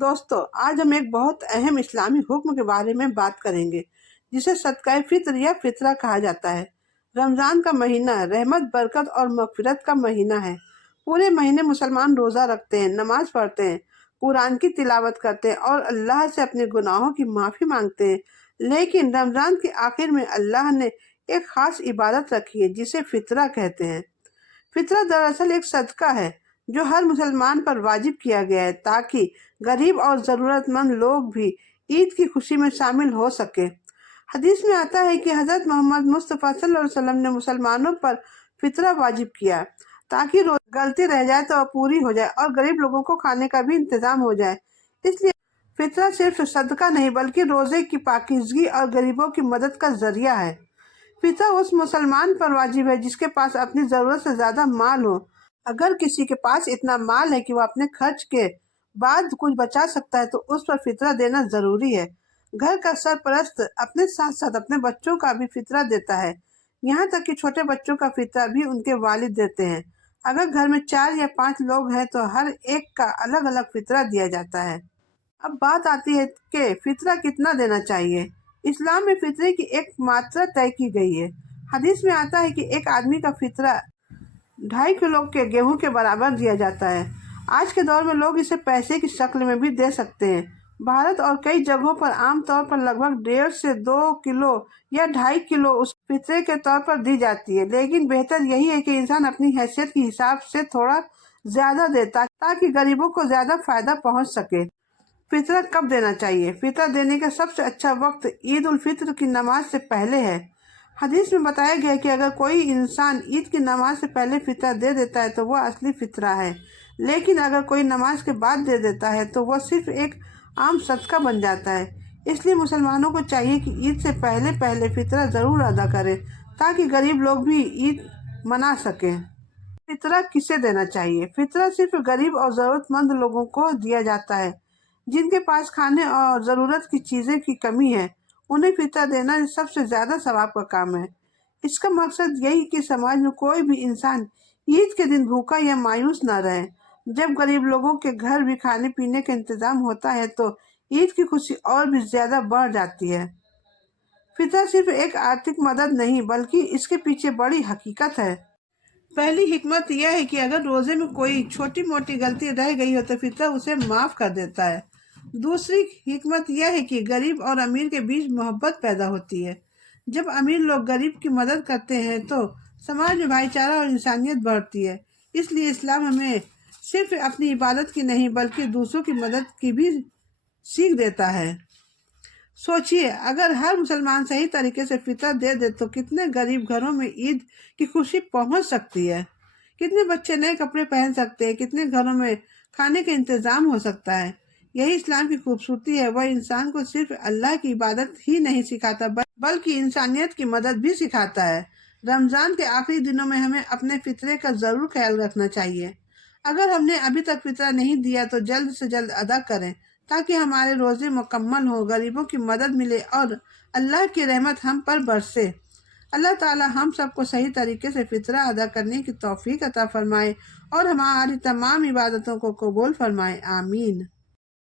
دوستو، آج ہم ایک بہت اہم اسلامی حکم کے بارے میں بات کریں گے جسے صدقہ فطر یا فطرہ کہا جاتا ہے۔ رمضان کا مہینہ رحمت، برکت اور مغفرت کا مہینہ ہے۔ پورے مہینے مسلمان روزہ رکھتے ہیں، نماز پڑھتے ہیں، قرآن کی تلاوت کرتے ہیں اور اللہ سے اپنے گناہوں کی معافی مانگتے ہیں۔ لیکن رمضان کے آخر میں اللہ نے ایک خاص عبادت رکھی ہے جسے فطرہ کہتے ہیں۔ فطرہ دراصل ایک صدقہ ہے جو ہر مسلمان پر واجب کیا گیا ہے تاکہ غریب اور ضرورت مند لوگ بھی عید کی خوشی میں شامل ہو سکے۔ حدیث میں آتا ہے کہ حضرت محمد مصطفیٰ صلی اللہ علیہ وسلم نے مسلمانوں پر فطرہ واجب کیا تاکہ غلطی رہ جائے تو پوری ہو جائے اور غریب لوگوں کو کھانے کا بھی انتظام ہو جائے۔ اس لیے فطرہ صرف صدقہ نہیں بلکہ روزے کی پاکیزگی اور غریبوں کی مدد کا ذریعہ ہے۔ فطرہ اس مسلمان پر واجب ہے جس کے پاس اپنی ضرورت سے زیادہ مال ہو۔ اگر کسی کے پاس اتنا مال ہے کہ وہ اپنے خرچ کے بعد کچھ بچا سکتا ہے تو اس پر فطرہ دینا ضروری ہے۔ گھر کا سرپرست اپنے ساتھ ساتھ اپنے بچوں کا بھی فطرہ دیتا ہے، یہاں تک کہ چھوٹے بچوں کا فطرہ بھی ان کے والد دیتے ہیں۔ اگر گھر میں 4 یا 5 لوگ ہیں تو ہر ایک کا الگ الگ فطرہ دیا جاتا ہے۔ اب بات آتی ہے کہ فطرہ کتنا دینا چاہیے۔ اسلام میں فطرے کی ایک ماترا طے کی گئی ہے۔ حدیث میں آتا ہے کہ ایک آدمی کا فطرہ 2.5 کلو کے گیہوں کے برابر دیا جاتا ہے۔ آج کے دور میں لوگ اسے پیسے کی شکل میں بھی دے سکتے ہیں۔ بھارت اور کئی جگہوں پر عام طور پر لگ بھگ 1.5 سے 2 کلو یا 2.5 کلو اس فطرے کے طور پر دی جاتی ہے، لیکن بہتر یہی ہے کہ انسان اپنی حیثیت کے حساب سے تھوڑا زیادہ دے تاکہ غریبوں کو زیادہ فائدہ پہنچ سکے۔ فطرہ کب دینا چاہیے؟ فطرہ دینے کا سب سے اچھا وقت عید الفطر کی نماز سے پہلے ہے۔ حدیث میں بتایا گیا ہے کہ اگر کوئی انسان عید کی نماز سے پہلے فطرہ دے دیتا ہے تو وہ اصلی فطرہ ہے، لیکن اگر کوئی نماز کے بعد دے دیتا ہے تو وہ صرف ایک عام صدقہ بن جاتا ہے۔ اس لیے مسلمانوں کو چاہیے کہ عید سے پہلے فطرہ ضرور ادا کریں تاکہ غریب لوگ بھی عید منا سکیں۔ فطرہ کسے دینا چاہیے؟ فطرہ صرف غریب اور ضرورت مند لوگوں کو دیا جاتا ہے جن کے پاس کھانے اور ضرورت کی چیزیں کی کمی ہے۔ انہیں فطرہ دینا سب سے زیادہ ثواب کا کام ہے۔ اس کا مقصد یہی کہ سماج میں کوئی بھی انسان عید کے دن بھوکا یا مایوس نہ رہے۔ جب غریب لوگوں کے گھر بھی کھانے پینے کا انتظام ہوتا ہے تو عید کی خوشی اور بھی زیادہ بڑھ جاتی ہے۔ فطرہ صرف ایک آرتھک مدد نہیں بلکہ اس کے پیچھے بڑی حقیقت ہے۔ پہلی حکمت یہ ہے کہ اگر روزے میں کوئی چھوٹی موٹی غلطی رہ گئی ہو تو فطرہ اسے معاف کر دیتا ہے۔ دوسری حکمت یہ ہے کہ غریب اور امیر کے بیچ محبت پیدا ہوتی ہے۔ جب امیر لوگ غریب کی مدد کرتے ہیں تو سماج میں بھائی چارہ اور انسانیت بڑھتی ہے۔ اس لیے اسلام ہمیں صرف اپنی عبادت کی نہیں بلکہ دوسروں کی مدد کی بھی سیکھ دیتا ہے۔ سوچئے، اگر ہر مسلمان صحیح طریقے سے فطرہ دے دے تو کتنے غریب گھروں میں عید کی خوشی پہنچ سکتی ہے، کتنے بچے نئے کپڑے پہن سکتے ہیں، کتنے گھروں میں کھانے کا انتظام ہو سکتا ہے۔ یہی اسلام کی خوبصورتی ہے، وہ انسان کو صرف اللہ کی عبادت ہی نہیں سکھاتا بلکہ انسانیت کی مدد بھی سکھاتا ہے۔ رمضان کے آخری دنوں میں ہمیں اپنے فطرے کا ضرور خیال رکھنا چاہیے۔ اگر ہم نے ابھی تک فطرہ نہیں دیا تو جلد سے جلد ادا کریں تاکہ ہمارے روزے مکمل ہوں، غریبوں کی مدد ملے اور اللہ کی رحمت ہم پر برسے۔ اللہ تعالی ہم سب کو صحیح طریقے سے فطرہ ادا کرنے کی توفیق عطا فرمائے اور ہماری تمام عبادتوں کو قبول فرمائے۔ آمین۔